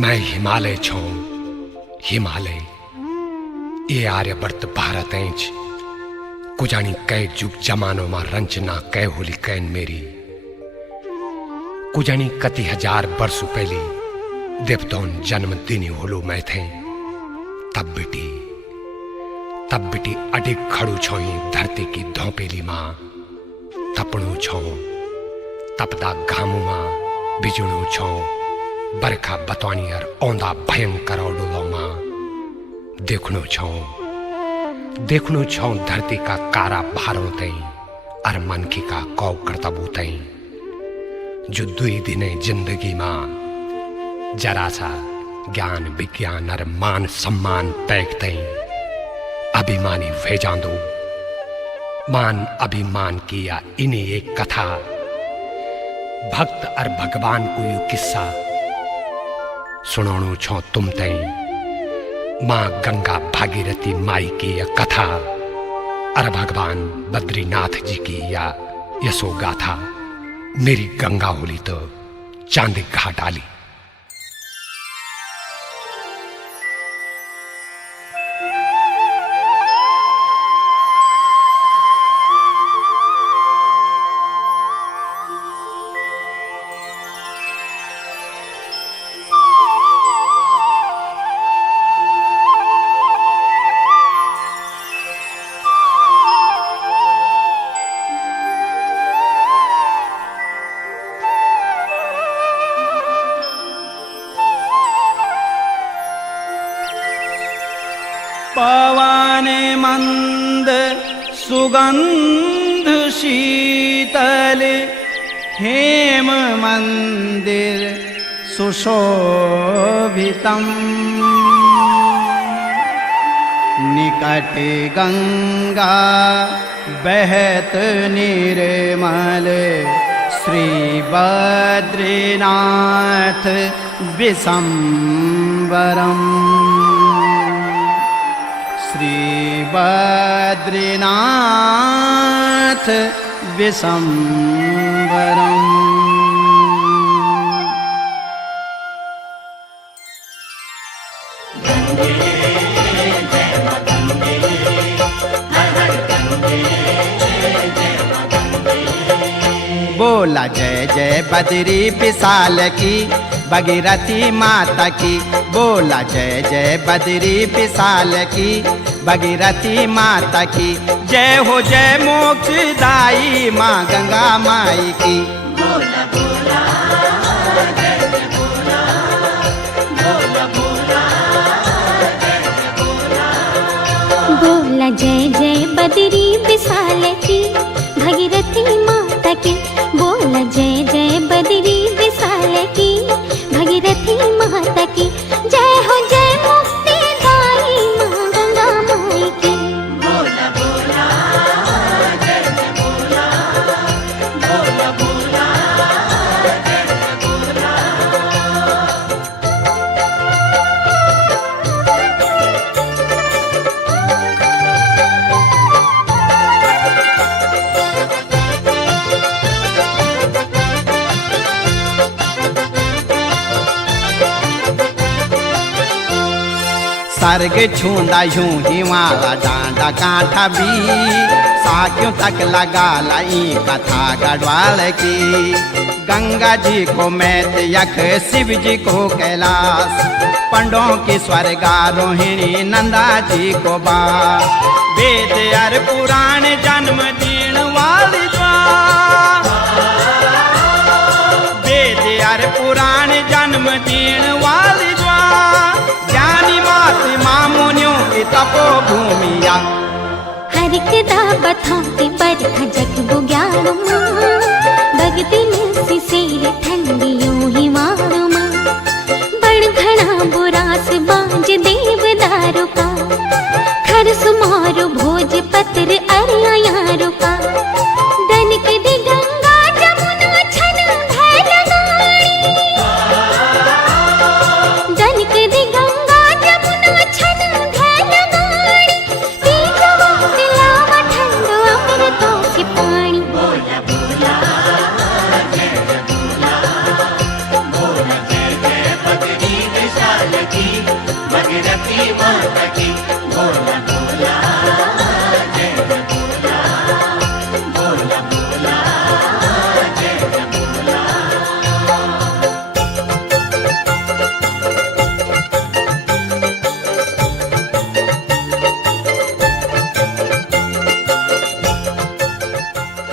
मैं हिमालय छो, हिमालय ये आर्यवर्त भारत ऐंच कुजानी कै जुग जमानो मा रंचना कै होली कैन मेरी कुजानी कति हजार वर्ष पहले देवतौन जन्म दिनी होलो मैं थे तब बिटी अडिग खड़ू छोई धरती की धौपेली मां तपणू छो तपदा घामू मां बिजणू छो बरखा बतवानी और औंदा भयंकर ओडुलो मां देखणो छो धरती का कारा भारों तई और मनकी का कौ कर्तबू तई जो दुई दिने जिंदगी मां जरा सा ज्ञान विज्ञान और मान सम्मान पैक तई अभिमानी भेजांदो मान अभिमान किया इन्हें एक कथा भक्त और भगवान को यू किस्सा सुनाणो छो तुम तई मां गंगा भागीरथी माई की यह कथा और भगवान बद्रीनाथ जी की या यशो गाथा मेरी गंगा होली तो चांदी घाट आली। पवन मंद सुगंध शीतल हेम मंदिर सुशोभितम निकट गंगा बहत निर्मल श्री बद्रीनाथ विशंबरम श्री बद्रीनाथ विशंबरम। बोला जय जय बद्री विशाल की भगीरथी माता की बोला जय जय बद्री विशाल की भगीरथी माता की जय हो जय मोक्षदाई माँ गंगा माई की बोला बोला जय जय बोला बोला बोला जय जय बोला बोला जय जय बद्री विशाल की भगीरथी माता की बोला जय जय बद्री विशाल की भगीरथी माता की जय हो जय मुक्तिदाई माँ गंगा माई की बोला बोला जय जय बोला बोला बोला जय जय बोला। सर्ग छूंदा यूं ही वाला डांडा कांठा भी साक्यों तक लगा लाई कथा गढ़वाल की गंगा जी को मैत यख शिव जी को कैलाश पंडों की स्वर्गारोहिणी नंदा जी को बास वेद और पुराण जन्म दीन वाली द्वार वेद और पुराण जन्म दीन वाली द्वार ज्ञानी माति मामुनियों की तपो भूमिया हर कदा बथाते बरखा जग बुग्याड़ माँ भगती नसी सेर ठंडियों ही मारो माँ बड़ घना बुरास बांज देवदारों का खर सुमारो भोज पत्र अरिया यारों का दनक दी गंगा जमुना छन भैल गाड़ी दनक दी गंगा जमुना छन भैल गाड़ी पीजवा तिलावा ठंडो अमृतों के पानी बोला बोला जय जय बोला बोला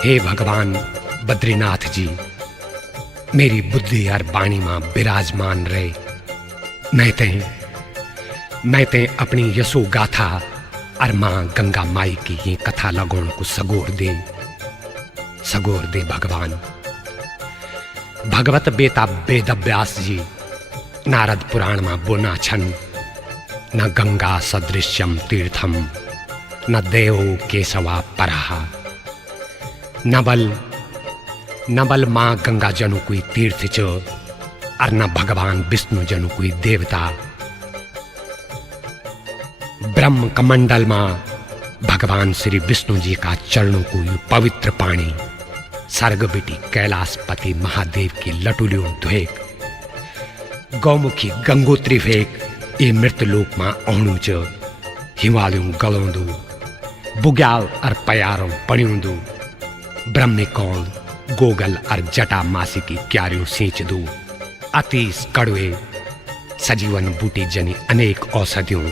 हे भगवान बद्रीनाथ जी, मेरी बुद्धि और बाणी मां विराजमान रहे। मैं ते अपनी यशो गाथा और मां गंगा माई की ये कथा लगोण को सगोर दे भगवान। भगवत बेता वेदव्यास जी नारद पुराण में बोना छन, न गंगा सदृश्यम तीर्थम न देवो केशवा परहा। न बल मां गंगा जनु कोई तीर्थ च और न भगवान विष्णु जनु कोई देवता। ब्रह्म कमंडल में भगवान श्री विष्णु जी का चरणों को पवित्र पानी सर्ग बेटी कैलाशपति महादेव की लटुलियों धुएक, गौमुखी गंगोत्री फेक ये मृतलोक में औणु च हिमालयों गलोंदू बुग्याल और पयारों पणियोंदू ब्रह्मिकौल गोगल और जटा मासी की क्यारियों सींच दू। अतीस कड़वे सजीवन बूटी जनी अनेक औषधियों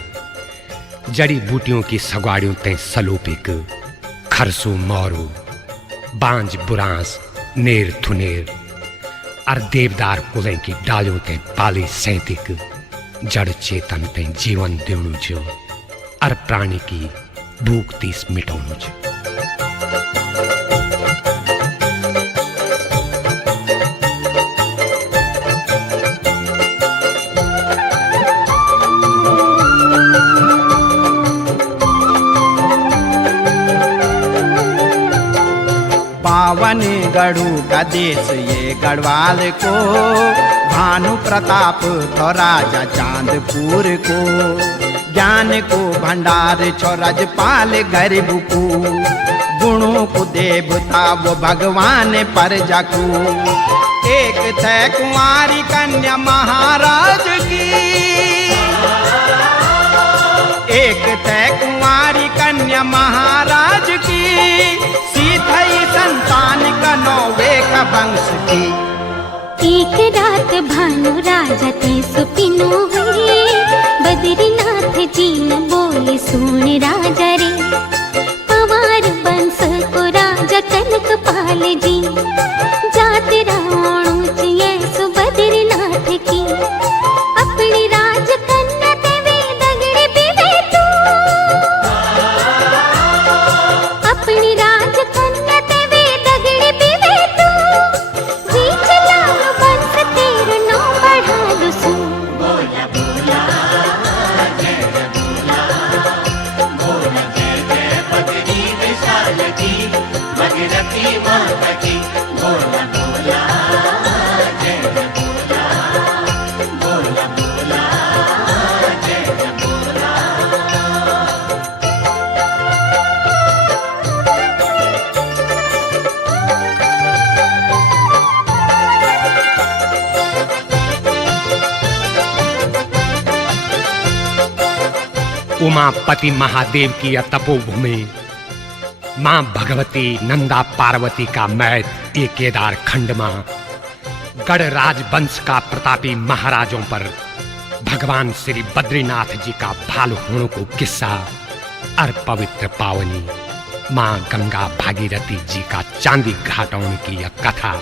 जड़ी बूटियों की सगवाड़ियों ते सलोपिक खरसू मोरू बांज बुरांस नेर थुनेर और देवदार कुलें की डालियों ते पाली सैंतिक जड़ चेतन ते जीवन देणु छ और प्राणी की भूख तीस मिटाउनु छ। पावन गढ़ू का देश ये गढ़वाल को, भानु प्रताप थो राजा चांदपुर को। ज्ञान को भंडार छो रजपाल गरीब को, गुणों को देवता वो भगवान प्रजा को। एक थे कुंवारी कन्या महाराज की, एक थे कुंवारी कन्या महाराज की। सीथई संतान का नौवे का वंश की। एक रात भानु राजा ते सुपिनो हुए, बद्रीनाथ जी न बोले सुन राजा रे। पवार वंश को राजा कनक पाल जी, जात रावणों चिये सु बद्रीनाथ की। अपनी राज कन्या ते वे दगड़े बिवे तू, अपनी राज कन्या ते वे दगड़े बिवे तू। जी चला वंश तेरो नो बढ़ा दुसु। बोला बोला जय जय बोला, बोला जय जय बद्री विशाल की, भगीरथी माता की। बोला बोला जय जय बोला, बोला बोला जय जय बोला। उमापति महादेव की यह तपोभूमि, मां भगवती नंदा पार्वती का मैत ये केदार खंड में गढ़ राजवंश का प्रतापी महाराजों पर भगवान श्री बद्रीनाथ जी का भाल होने को किस्सा और पवित्र पावनी मां गंगा भागीरथी जी का चांदी घाटों की यह कथा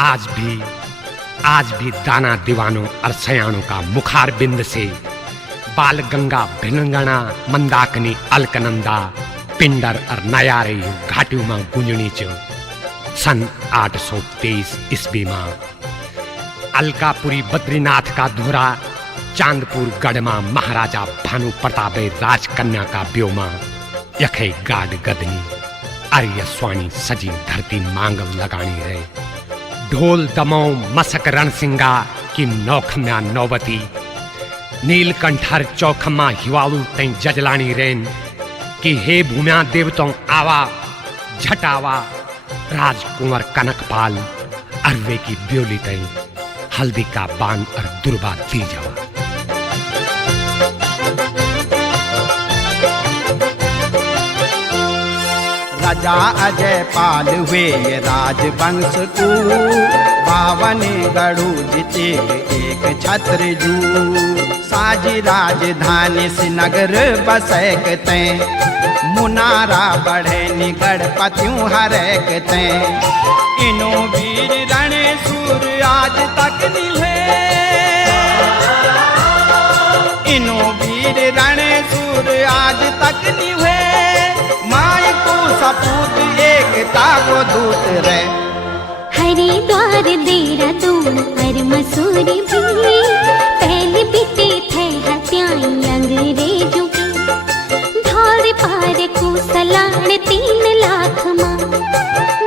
आज भी दाना दीवानों और सयानों का मुखार बिंद से बाल गंगा भिलंगना मंदाकिनी अलकनंदा पिंडर और नयारे घाटियों में गुंजनी च। सन 823 ईस्वी में अलकापुरी बद्रीनाथ का धोरा चांदपुर गढ़ में महाराजा भानु प्रतापे राजकन्या का ब्योमा यखे गाड गदनी आर्य स्वाणी सजी धरती मांगल लगानी रहे। ढोल दमो मसक रणसिंगा की नौखम्या नौबती नीलकंठर चौखम्मा हिवालू तई जजलानी रेन कि हे भूम्या देवतों आवा झटावा। राजकुंवर कनकपाल अरवे की ब्योली तई हल्दी का बान और दुर्बा दी जावा। राजा अजय पाल हुए ये राजवंश को, बावन गढ़ू जीते एक छत्र जू। साजी राजधानी श्रीनगर बसैकते मुनारा बढ़े निगढ़ पतियों हरकते इनो वीर रण सूर आज तक निभे इनो वीर रण सूर आज तक निभे माई को सपूत एकता को दूत रे हरिद्वार देहरादून और मसूरी भी पहले बीते थे हत्याएं अंग्रेजों की धौड़ पार को सलाण 3 लाख माँ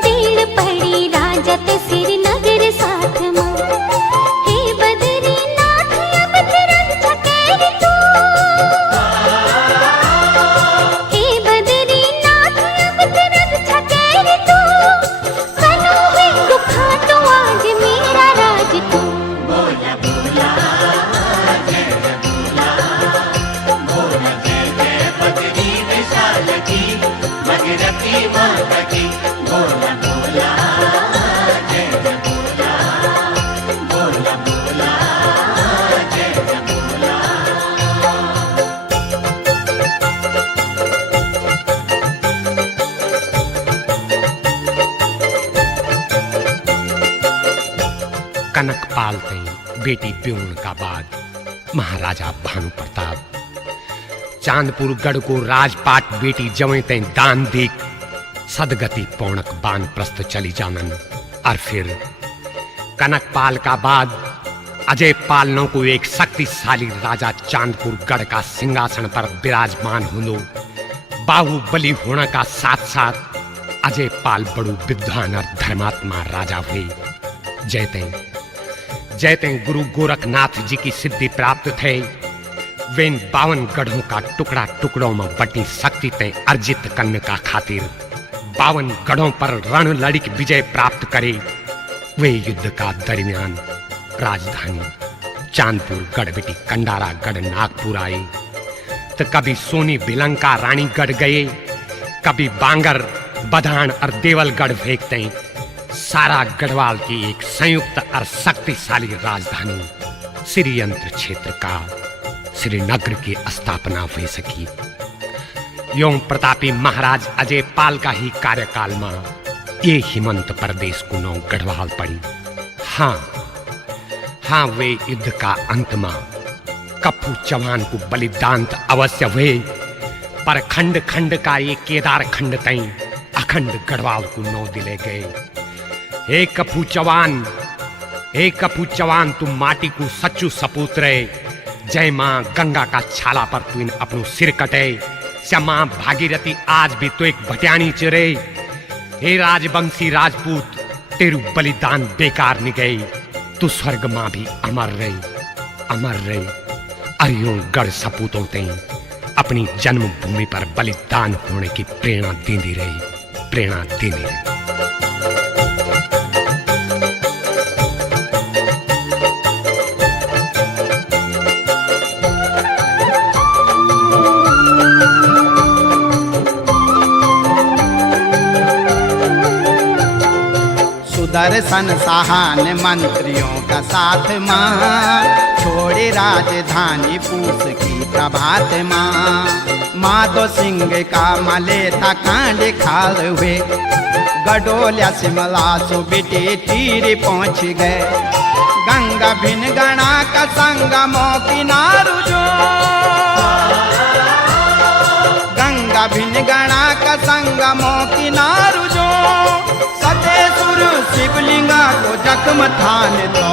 देड़ पड़ी राजा ते श्रीनगर साथ माँ हे बद्रीनाथ अब तिरंग छकेर तू हे बद्रीनाथ अब तिरंग छकेर तू कनो वे दुखा तो आज मेरा राज तू बोला बोला जय बोला बोला जय जय बद्री विशाल की भगीरथी माता की बोला बोला जय बोला बोला बोला जय बोला कनकपाल तई बेटी ब्यूण का बाद महाराजा भानु प्रताप चांदपुर गढ़ को राजपाट बेटी जवें तई दान दीक सदगति पौणक बान प्रस्त चली जानन। और फिर कनकपाल का बाद अजय पालनों को एक शक्तिशाली राजा चांदपुर गढ़ का सिंहासन पर विराजमान हुलो बाहुबली होने का साथ साथ अजय पाल बड़ू विद्वान और धर्मात्मा राजा हुए। जयते गुरु गोरखनाथ जी की सिद्धि प्राप्त थे वे 52 गढ़ों का टुकड़ा टुकड़ों में बटी शक्ति तय अर्जित करने का खातिर 52 गढ़ों पर रण लड़िक विजय प्राप्त करे। वे युद्ध का दरमियान राजधानी चांदपुर गढ़ बेटी कंडारा गढ़ नागपुर आए तो कभी सोनी बिलंका रानीगढ़ गए कभी बांगर बधान और देवलगढ़ फेंकते सारा गढ़वाल की एक संयुक्त और शक्तिशाली राजधानी श्रीयंत्र क्षेत्र का श्रीनगर की स्थापना हो सकी। यों प्रतापी महाराज अजय पाल का ही कार्यकाल में ये हिमंत प्रदेश को नौ गढ़वाल पड़ी। हाँ वे युद्ध का अंत में कप्पू चौहान को बलिदान अवश्य हुए पर खंड खंड का ये केदार खंड तई अखंड गढ़वाल को नौ दिले गए। हे कप्पू चौहान तुम माटी को सच्चू सपूत रहे जय मां गंगा का छाला पर तू अपनो सिर कटे श्यामा भागीरथी आज भी तो एक भटियानी चिरे। हे राजवंशी राजपूत तेरू बलिदान बेकार नहीं गई तू स्वर्ग मां भी अमर रही अरियों गढ़ सपूतों ते अपनी जन्मभूमि पर बलिदान होने की प्रेरणा देती रही। सुदर्शन साहन मंत्रियों का साथ माँ छोड़े राजधानी पूस की प्रभात माधो सिंह का मले था कांड खाल हुए गडोलिया शिमला सो बेटे तीर पहुँच गए गंगा भिन गणा का संगमो किनारू जो गंगा भिन गणा का संगमो किनारू जो सतेसुर शिवलिंगा को जख्म ठान दो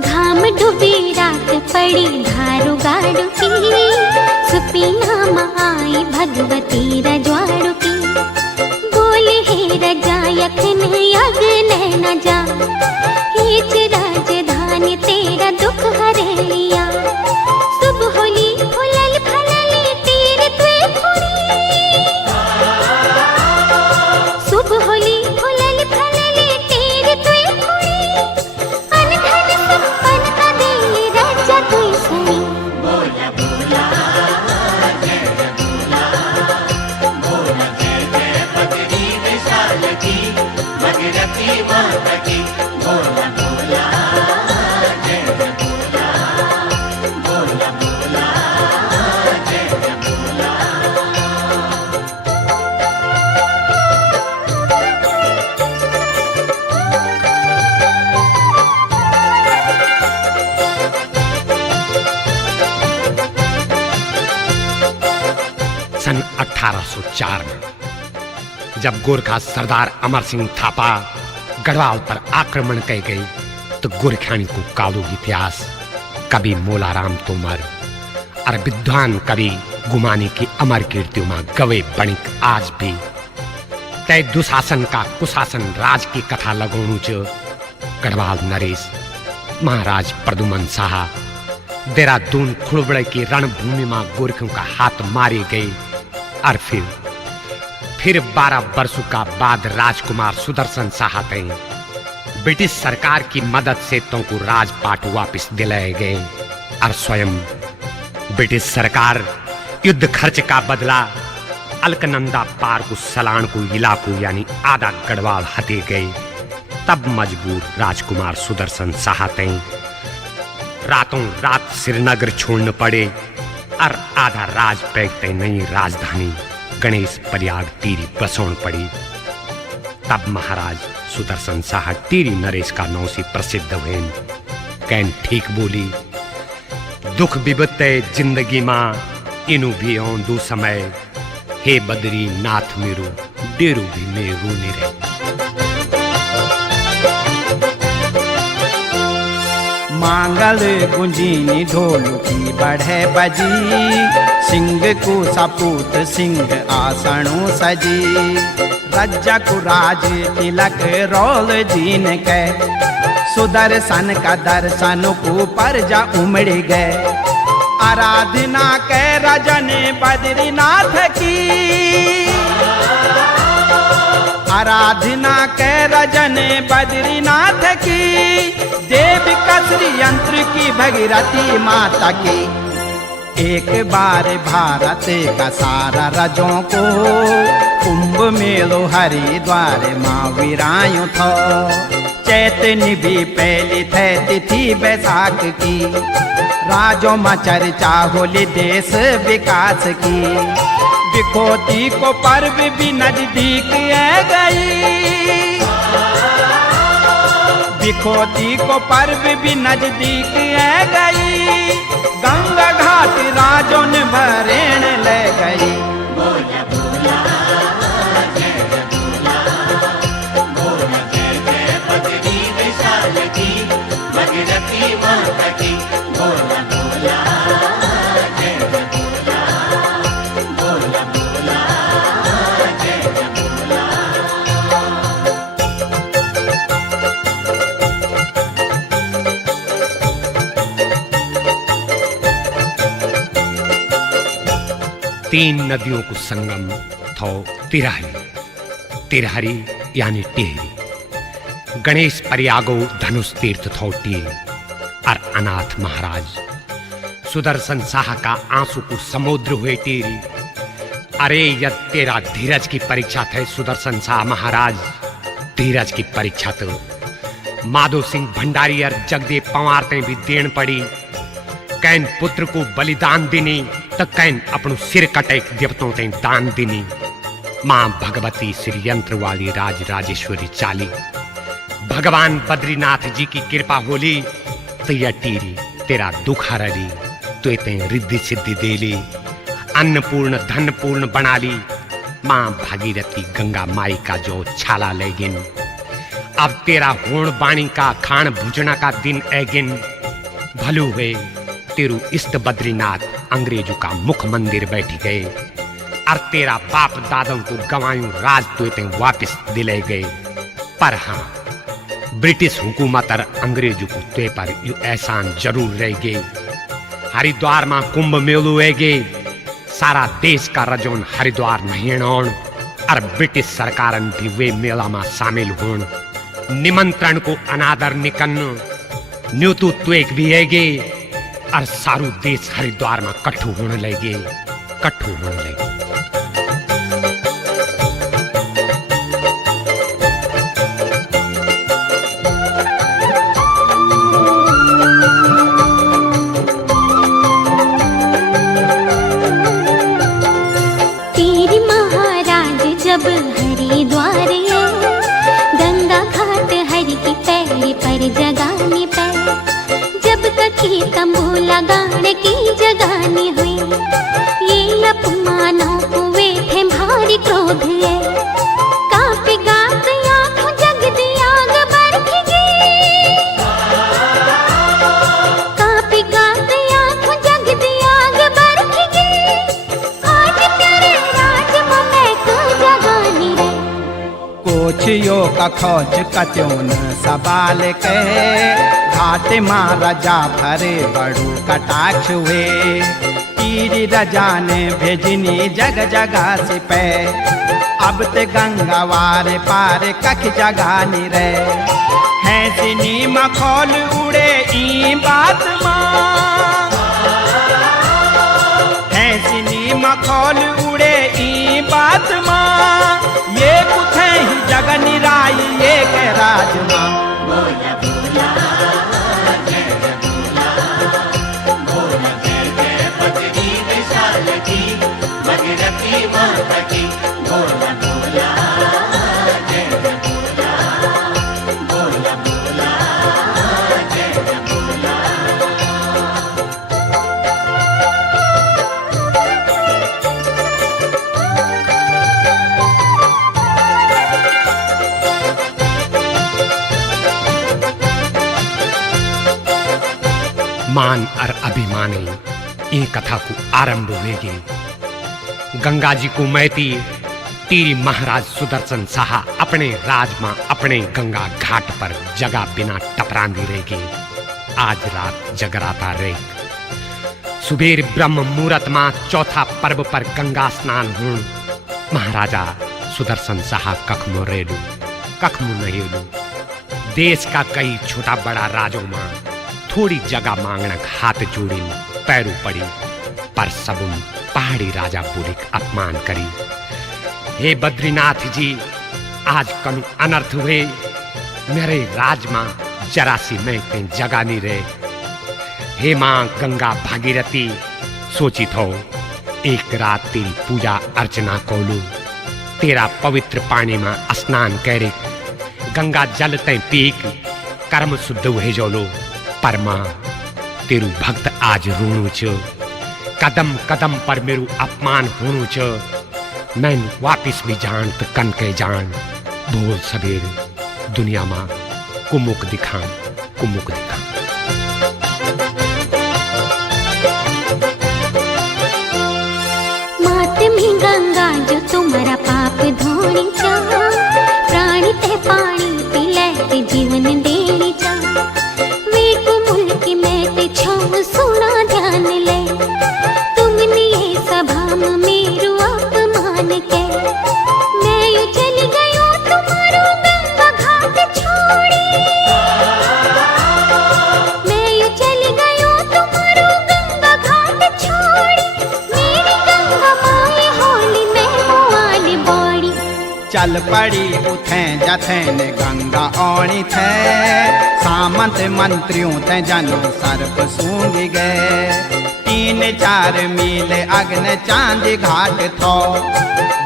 घाम डूबी रात पड़ी धारू गाड़ू की सुपीना आई भगवती रजवाड़ू की बोले हे रजा यखन यग न जा हीच राजधानी तेरा दुख हरे लिया सुब होली फुलल फलली तीर त्वे खुड़ी सुब होली फुलल फलली तीर त्वे खुड़ी अनधन संपन्न का दे राजा कोई सही बोला बोला जय बोला सन 1804 में जब गोरखा सरदार अमर सिंह थापा गढ़वाल पर आक्रमण कर गई तो गोरखानी को कालू इतिहास कवि मोलाराम तोमर और विद्वान कवि गुमानी की अमर कीर्तियों में गवे बणिक आज भी तय दुशासन का कुशासन राज की कथा लगोणु च गढ़वाल नरेश महाराज प्रदुमन शाह देहरादून खुड़बड़े की रणभूमि में गोरखों का हाथ मारे गए और फिर 12 वर्षों का बाद राजकुमार सुदर्शन शाह थे ब्रिटिश सरकार की मदद से तो को राजपाट वापस दिलाए गए और स्वयं ब्रिटिश सरकार युद्ध खर्च का बदला अलकनंदा पार को सलाण को इलाको यानी आधा गढ़वाल हटे गए। तब मजबूर राजकुमार सुदर्शन शाह थे रातों रात श्रीनगर छोड़ने पड़े और आधा राज पैकते नई राजधानी गणेश प्रयाग टीरी बसोण पड़ी। तब महाराज सुदर्शन शाह टीरी नरेश का नाम से प्रसिद्ध हुए। कैन ठीक बोली दुख विपत्ते जिंदगी मां इनु भी औं दू समय हे बदरी नाथ मेरो डेरू भी मेरो निरे। मांगल गुंजीनी ढोलकी बढ़े बजी सिंह को सपूत सिंह आसणु सजी रज्जा को राज तिलक रोल जीन के सुदर्शन का दर्शन को परजा उमड़ गए। आराधना के रजन बद्रीनाथ की आराधना के रजन बद्रीनाथ की देव कसरी यंत्र की भगीरथी माता की। एक बार भारत का सारा रजों को कुंभ मेलो हरिद्वार माँ वीरायो थो चैतन्य भी पहली थे तिथि बैसाख की राजों में चर्चा होली देश विकास की। विखोती को पर्व भी नजदीक आ गई विखोती को पर्व भी नजदीक आ गई गंगा घाट राजों ने भरेण ले गई। बोला बोला जय बोला बोला जय जय बद्री विशाल की भगीरथी माता की। बोला बोला जय बोला बोला बोला जय बोला। तीन नदियों को संगम थो तिरहरी यानी टिहरी गणेश प्रयागो धनुष तीर्थ थो टिहरी और अनाथ महाराज सुदर्शन शाह का आंसू को समुद्र हुए टिहरी। अरे यद तेरा धीरज की परीक्षा थे सुदर्शन शाह महाराज धीरज की परीक्षा तो माधो सिंह भंडारी और जगदेव पवार ते भी देन पड़ी। कैन पुत्र को बलिदान देनी तो कैन अपनु सिर कटे देवतों ते दान देनी। मां भगवती श्री यंत्र वाली राज राजेश्वरी चाली भगवान बद्रीनाथ जी की कृपा होली तो यह टीरी तेरा दुख हरली तो ते रिद्धि सिद्धि देली अन्नपूर्ण धनपूर्ण बना ली। मां भागीरथी गंगा माई का जो छाला लेगिन अब तेरा होण बाणी का खान भुजना का दिन ऐगिन भलू हुए तेरू इष्ट बद्रीनाथ अंग्रेजों का मुख मंदिर बैठ गए और तेरा बाप दादों को गवायूं राज तुएते वापस दिले गए। पर हाँ ब्रिटिश हुकूमत और अंग्रेजों को तुए पर यू एहसान जरूर रह गए। हरिद्वार में कुंभ मेलो गए सारा देश का रजोन हरिद्वार नहीं होन और ब्रिटिश सरकारन भी वे मेला में शामिल होन। निमंत्रण को अनादर निकन न्यूतु त्वेक भी है और सारू देश हरिद्वार में कट्ठू होने लगे। तेरी महाराज जब हरिद्वार गंगा घाट हरि की पैर पर जगाने पर जब कथी तंबू लगाने की जगानी हुई ये अपमानों को पोछियो का खोज कत्यून सवाल के घाट माँ रजा भरे बड़ू कटाक्ष हुए तीरी रजा ने भेजनी जग जगह से पे अब ते गंगा वार पार कख जगह निरे है सिनी मखौल उड़े ई बात माँ है सिनी मखौल उड़े ई बात माँ ये कुथे ही जग निराई ये के राज माँ बोला बोला जय जय बोला बोला जय जय बद्री विशाल की भगीरथी माता की बोला बोला जय जय बोला बोला बोला जय जय बोला मान और अभिमाने ये कथा को आरंभ हुएगी। गंगा जी को मैती तीरी महाराज सुदर्शन शाह अपने राजमा अपने गंगा घाट पर जगह बिना टपरांदी रहेगी। आज रात जगराता रहे सुबेर ब्रह्म मुहूर्त मां चौथा पर्व पर गंगा स्नान हो महाराजा सुदर्शन शाह कखमो रेलू कखमो नहेलू देश का कई छोटा बड़ा राजों मां थोड़ी जगह मांगना हाथ जोड़ी पैरों पड़ी पर सबुन पहाड़ी राजा बोले अपमान करी। हे बद्रीनाथ जी आज कनु अनर्थ हुए मेरे राज मां जरा सी मैं कहीं जगह नहीं रहे। हे मां गंगा भागीरथी सोची थो एक रात तेरी पूजा अर्चना कोलू तेरा पवित्र पानी में स्नान करे गंगा जल तय पीक कर्म शुद्ध हुए जोलो पर मां तेरू भक्त आज रोणु छ कदम कदम पर मेरू अपमान होनु छ मैं वापिस भी जान तो कन के जान बोल सबेर दुनिया मां कुमुक दिखा कुमुक दिखा। मात में गंगा जो तुम्हारा पाप धोनी चा प्राणी ते पानी पिले ते जीवन देनी चा सुना ध्यान ले तुमने ये सभा में मेरू अपमान के मैं यू चली गई तुम्हारो गंगा घाट छोड़ी मैं यू चली गई तुम्हारो गंगा घाट छोड़ी मेरी गंगा माए होली में मुआली बॉडी चल पड़ी उठे जथे ने गंगा औणी थे सामंत मंत्रियों ते जन सर्प सूंघ गए 3-4 मील अग्न चांद घाट थो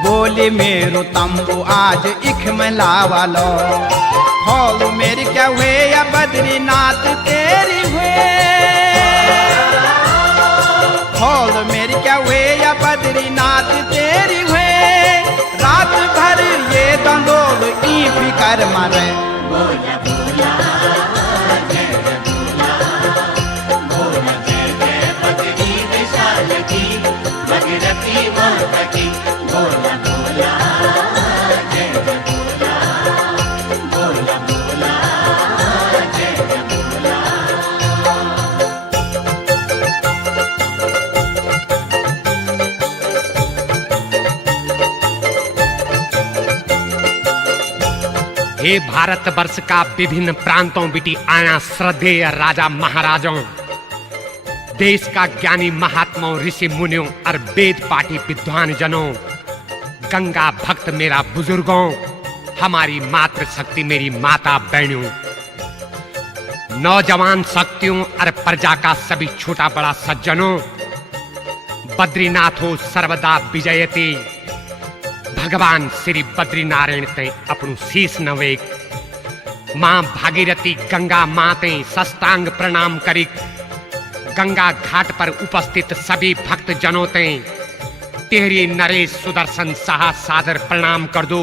बोली मेरू तंबू आज इख में लावा लो खोल मेरी क्या हुए या बद्रीनाथ तेरी हुए खोल मेरी क्या हुए या बद्रीनाथ तेरी हुए रात भर ये दंडोल ई फिकर मारे बोला बोला जय जय बोला बोला जय जय बद्री विशाल की भगीरथी माता की बोला बोला जय जय बोला बोला बोला जय जय बोला। हे भारत वर्ष का विभिन्न प्रांतों बिटी आया श्रद्धेय राजा महाराजों देश का ज्ञानी महात्माओं ऋषि मुनियों और वेद पाठी विद्वान जनों गंगा भक्त मेरा बुजुर्गों हमारी मातृ शक्ति मेरी माता बहनों नौजवान शक्तियों और प्रजा का सभी छोटा बड़ा सज्जनों बद्रीनाथो सर्वदा विजयते भगवान श्री बद्रीनारायण ते अपनु शीश नवेक मां भागीरथी गंगा माते सष्टांग प्रणाम करी गंगा घाट पर उपस्थित सभी भक्त जनों ते तेरी नरेश सुदर्शन शाह सादर प्रणाम कर दो।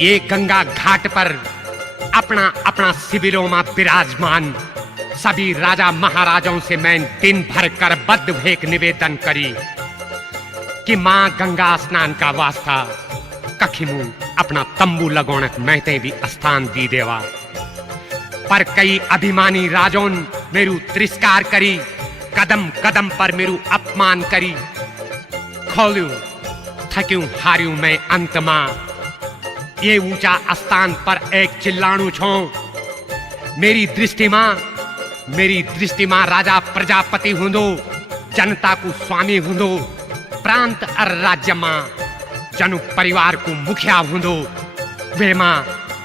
ये गंगा घाट पर अपना अपना शिविरों में विराजमान सभी राजा महाराजों से मैं दिन भर कर बद्ध भेक निवेदन करी कि मां गंगा स्नान का वास्ता कखिमू अपना तंबू लगोणक महते भी स्थान दी देवा। पर कई अभिमानी राजोन मेरू तिरस्कार करी, कदम कदम पर मेरू अपमान करी। खोलू थक्यूं हार्यूं मैं अंत मां, ये ऊंचा स्थान पर एक चिल्लाणु छो। मेरी दृष्टि मां राजा प्रजापति हुंदो, जनता को स्वामी हुंदो, प्रांत और राज्य मां जनु परिवार को मुखिया हुंदो। वे मां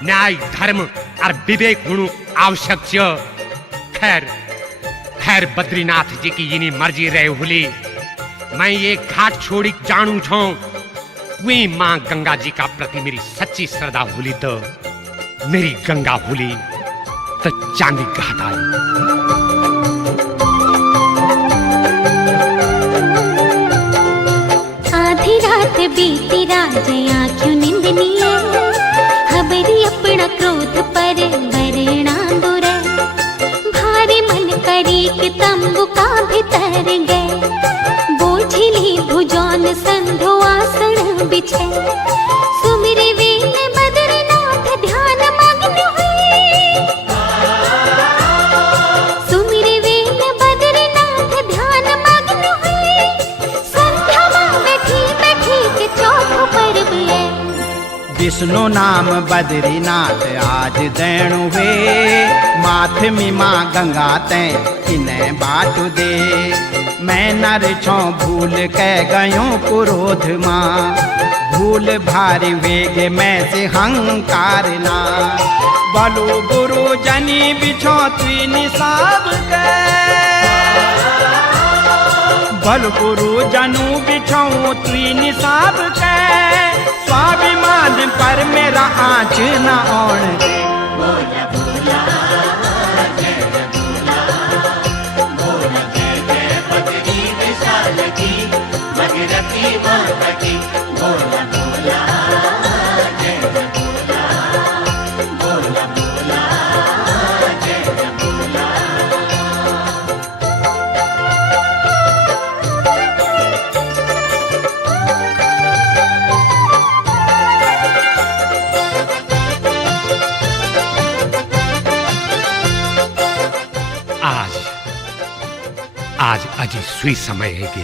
न्याय धर्म और विवेक हुनु आवश्यक छ। खैर बद्रीनाथ जी की यनी मर्जी रहे हुली। मैं ये घाट छोड़ी जानू छो। वे मां गंगा जी का प्रति मेरी सच्ची श्रद्धा हुली तो मेरी गंगा हुली तो चांदी घाट आई। आधी रात बीती राजे आँखों निंदनी है, हबरी अपना क्रोध पर बरना दूर। भारी मन करी कि तंबू का भीतर गए, बोझिली भुजौन संधो आसन बिछे। सुमिरे वेल बद्रीनाथ ध्यान मग्न हुए, सुमिरे वेल बद्रीनाथ ध्यान मग्न हुए। संध्या मां बैठी बैठी के चौक पर बुले, विष्णु नाम बद्रीनाथ आज दैणु वे। माथ में माँ गंगा तैं इन्हें बाटू दे। मैं नर छो भूल के गयो क्रोध माँ, भूल भारी वेग मैं से हंकार ना। बलु गुरु जनी बिछो तुई निसाब के, बल गुरु जनु बिछो तुई निसाब के। स्वाभिमान पर मेरा आँच न ओढ़ दे। बोला बोला जय बोला, बोला जय जय बद्री विशाल की, भगीरथी माता की। बोला बोला जय बोला, बोला बोला जय बोला। आज अजी सुई समय है कि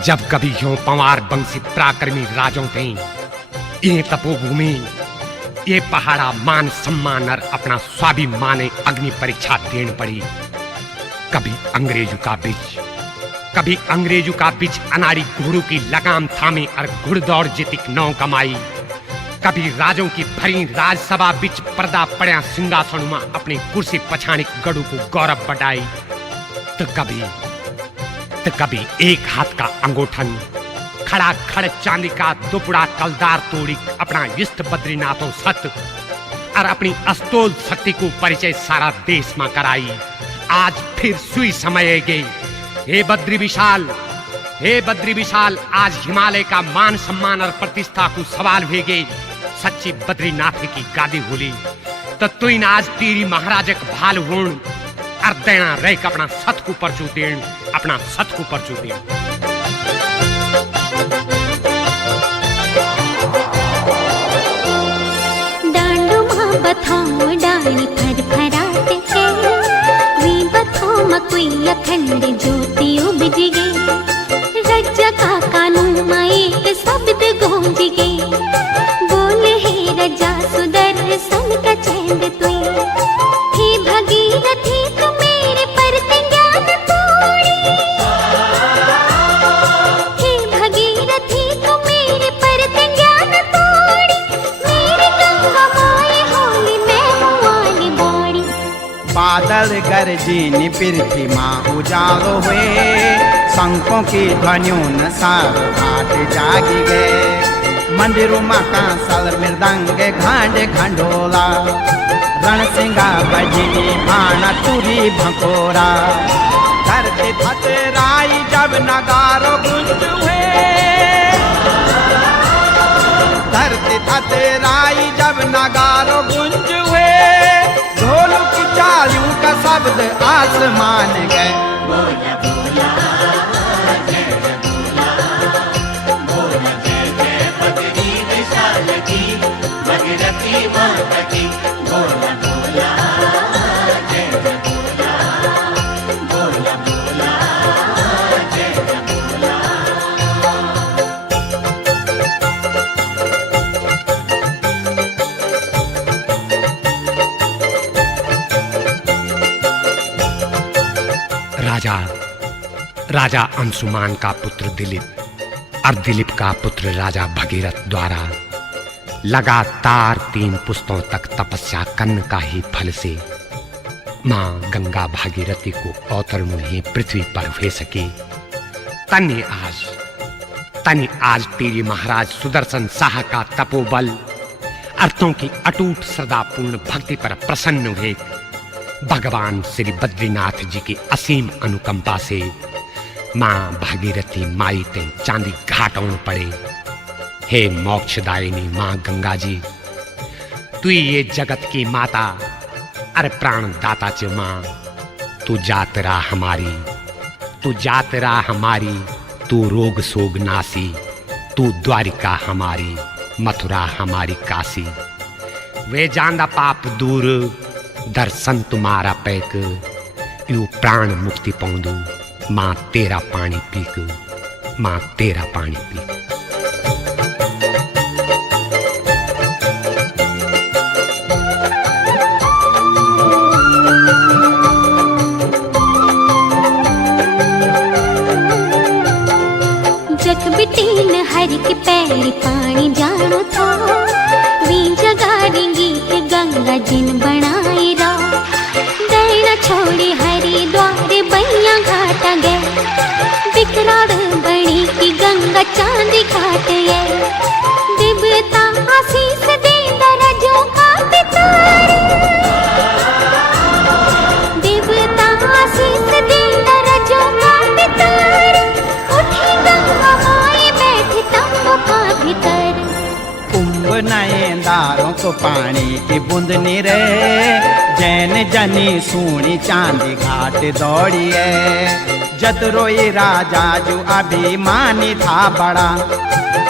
जब कभी ह्यो पंवार बंसी पराक्रमी राजों थे ये तपोभूमि, ये पहाड़ा मान सम्मान और अपना स्वाभिमान अग्नि परीक्षा देन पड़ी। कभी अंग्रेजों का बीच अनाड़ी घोड़ों की लगाम थामी और घुड़दौड़ जितिक नौ कमाई। कभी राजों की भरी राजसभा बीच पर्दा पड़या सिंहासन में अपनी कुर्सी पछाणी गढ़ू को गौरव बढ़ाई। तो कभी एक हाथ का अंगूठन खड़ा खड़ चांदी का दुपड़ा कलदार तोड़ी अपना इष्ट बद्रीनाथों सत और अपनी अस्तोल शक्ति को परिचय सारा देश में कराई। आज फिर सुई समय गई। हे बद्री विशाल, आज हिमालय का मान सम्मान और प्रतिष्ठा को सवाल भी गई। सच्ची बद्रीनाथ की गादी होली तो तुइन आज तेरी महाराजक भाल होण और देना रह अपना सत को परचू देन, अपना सत को परचू देन। डांडू मां बथाओ डाली फर फराते है, वी बथो मकुई अखंड ज्योति उपज गई। रज्जा का कानू मां एक शब्द गूंज गई, बोले हे रजा सुदर्शन का चैन तुई। हे भगीरथी तू मेरे पर ज्ञान तोड़ी, हे भगीरथी तू मेरे पर ज्ञान तोड़ी। मेरे गंगा माए होली मैं हुआनी बोड़ी। बादल गरजी पृथ्वी माँ उजालो हुए, शंखों की ध्वनियों न सार घाट जागी गए। मंदिरों माँ कांसल मृदंग घाट घंडोला, रणसिंगा बजनी भाना तुरी भकोरा। धरती थतराई जब नगारो गुंज हुए, धरती थतराई जब नगारो गुंज हुए। ढोल की चालियों का शब्द आसमान गए। बोला बोला जय बोला, बोला जय जय बद्री विशाल की। पूछा। राजा अंशुमान का पुत्र दिलीप और दिलीप का पुत्र राजा भगीरथ द्वारा लगातार 3 पुस्तों तक तपस्या करने का ही फल से मां गंगा भागीरथी को अवतरण ही पृथ्वी पर भेज सकी। तनी आज तेरी महाराज सुदर्शन शाह का तपोबल अर्थों की अटूट श्रद्धापूर्ण भक्ति पर प्रसन्न हुए। भगवान श्री बद्रीनाथ जी की असीम अनुकंपा से मां भागीरथी माई ते चांदी घाटों पड़े। हे मोक्षदायिनी मां गंगा जी, तू ये जगत की माता अरे प्राण दाता च मां, तू जातरा हमारी, तू जातरा हमारी, तू रोग सोग नासी, तू द्वारिका हमारी, मथुरा हमारी काशी। वे जांदा पाप दूर दर्शन तुम्हारा पैक, यू प्राण मुक्ति पौंदू मां तेरा पानी पीक, मां तेरा पानी पीक। जग बिटीन हर के पैरी पानी जानो था, वी जगारी गीत गंगा जिन बनाई रा। दैना छोड़ी हरि द्वार बैया घाट गए, बिकराड़ बड़ी की गंगा चांदी घाट गए। दिव्यता आशीष दे दरजों का पितार, दिव्यता आशीष दे दरजों का पितार। उठी गंगा माई बैठी तंबू का भीतर, कुंभ नयनदारों को पानी की बूंद निरे। जैन जनी सूनी चांदी घाट दौड़िए, जतरोई राजा जो अभिमानी था बड़ा।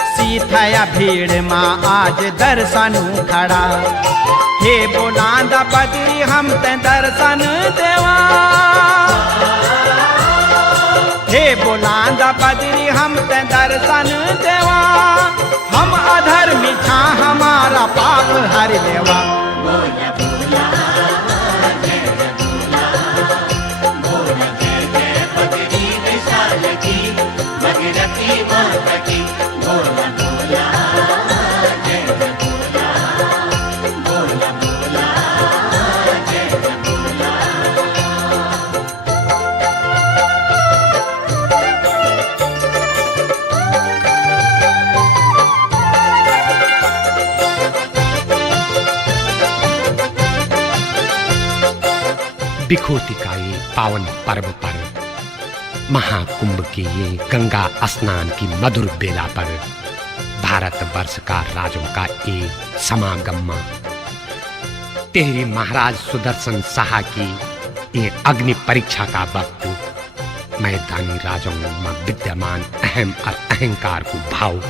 सीथया भीड़ माँ आज दर्शनु खड़ा, हे बोलांदा बद्री हम ते दर्शन देवा। हे बोलांदा बद्री हम ते दर्शन देवा। हम अधर्मी था हमारा पाप हर लेवा। बोला बोला जय जय बोला, बोला जय जय बद्री विशाल की, भगीरथी माता की। बोला बोला जय जय बोला, बोला बोला जय जय बोला। बिखोती का ये पावन पर्व पर, महाकुंभ के ये गंगा स्नान की मधुर बेला पर भारत वर्ष का राजों का एक समागम, तेरी महाराज सुदर्शन शाह की ये अग्नि परीक्षा का वक्त, मैदानी राजों में विद्यमान अहम और अहंकार को भाव,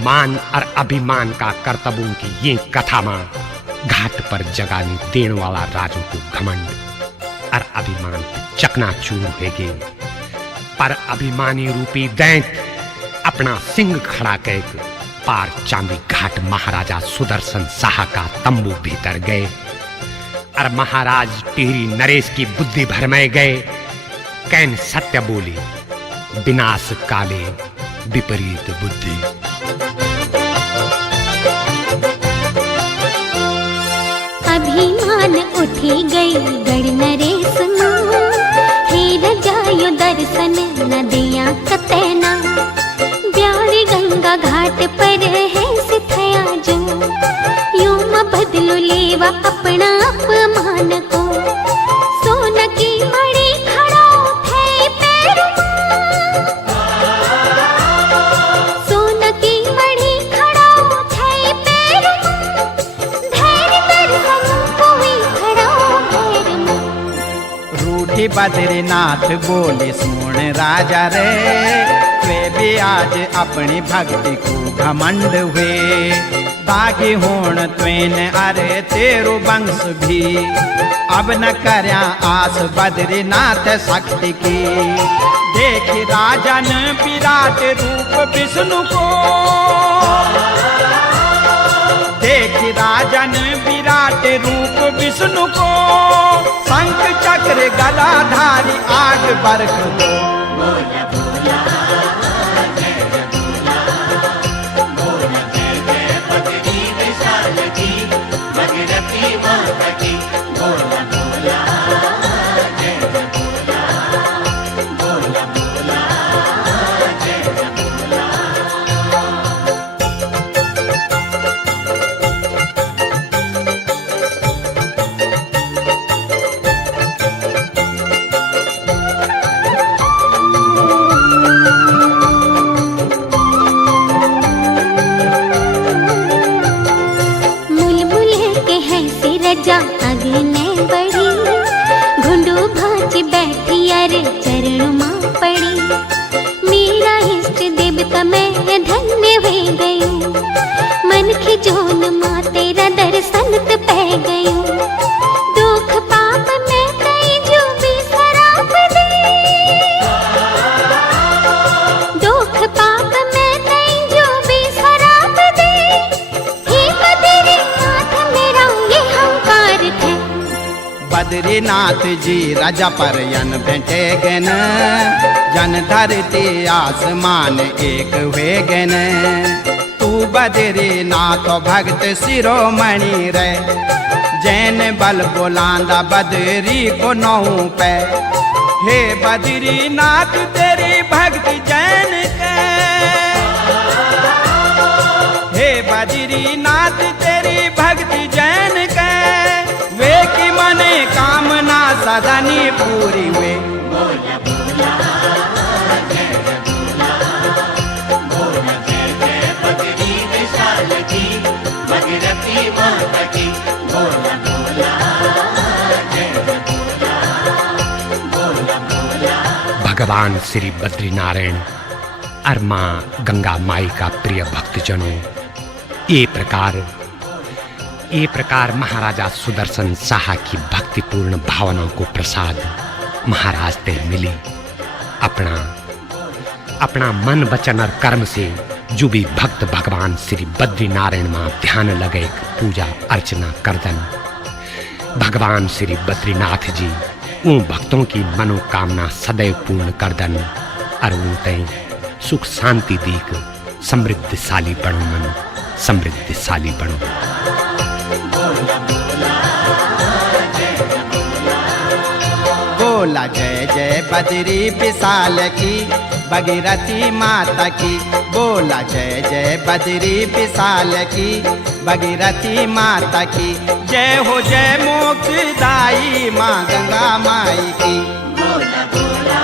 मान और अभिमान का कर्तव्यों की ये कथा मां घाट पर जगाने देने वाला राजों को घमंड और अभिमान चकनाचूर होगे। पर अभिमानी रूपी दैत्य अपना सिंह खड़ा कर पार चांदी घाट महाराजा सुदर्शन शाह का तंबू भीतर गए और महाराज टिहरी नरेश की बुद्धि भर में गए। कैन सत्य बोली, विनाश काले विपरीत बुद्धि। अभिमान उठी गई गढ़ नरेश मां, हे रजायो दर्शन न दिया कतना। ब्यारी गंगा घाट पर है सिथया जो, यूं म बदलो लेवा अपना अपमान को। सोन की मणि खड़ा थे पैर, सोन की मणि खड़ा थे पैर। धैर्य दर्शन कोई खड़ा पैर में, रूठी बद्रीनाथ बोले सुन राजा रे। वे भी आज अपनी भक्ति को घमंड हुए, बागी होण त्वेन अरे तेरो वंश भी। अब न करया आस बद्रीनाथ शक्ति की, देख राजन विराट रूप विष्णु को। देख राजन विराट रूप विष्णु को, शंख चक्र गदाधारी आग बरख दो। बोला बोला जय जय बोला, बोला जय जय बद्री विशाल की, भगीरथी माता की। बोला बोला जय जय बोला, बोला बोला जय जय बोला। मुलमुल के है सिरजा अग्ने बड़ी, घुंडू भाच बैठी अरे चरण माँ पड़ी। मेरा इष्ट देवता मैं धन्य हो गयूं, मन खिजोन माँ तेरा दर्शन त पै गयूं। दुख पाप मैं कई जो भी सराप दे, दुख पाप मैं कई जो भी सराप दे। हे बद्रीनाथ मेरा ये हंकार थे। बद्रीनाथ जी राजा पर यन भेंटे गन, जन धरती आसमान एक हुए गन। तू बद्रीनाथ भक्त शिरोमणि रे, जैन बल बोलांदा बद्री को नौ पे। हे बद्रीनाथ तेरी भक्ति जैन के, हे बद्रीनाथ तेरी भक्ति जैन के। वे की मने कामना सदनी पूरी वे। बोला बोला जय जय बोला, बोला जय जय बद्री विशाल की, भगीरथी माता की। बोला बोला जय जय बोला, बोला बोला। भगवान श्री बद्रीनारायण और माँ गंगा माई का प्रिय भक्तजनों, ये प्रकार महाराजा सुदर्शन शाह की भक्तिपूर्ण भावना को प्रसाद महाराज ते मिली। अपना मन वचन और कर्म से जो भी भक्त भगवान श्री बद्रीनारायण मां ध्यान लगे पूजा अर्चना करदन, भगवान श्री बद्रीनाथ जी उन भक्तों की मनोकामना सदैव पूर्ण करदन और उन तय सुख शांति दीक समृद्धशाली बनो, मन समृद्धशाली बनो। बोला जय जय बद्री विशाल की, भगीरथी माता की। बोला जय जय बद्री विशाल की, भगीरथी माता की। जय हो जय मोक्षदायी माँ गंगा माई की। बोला बोला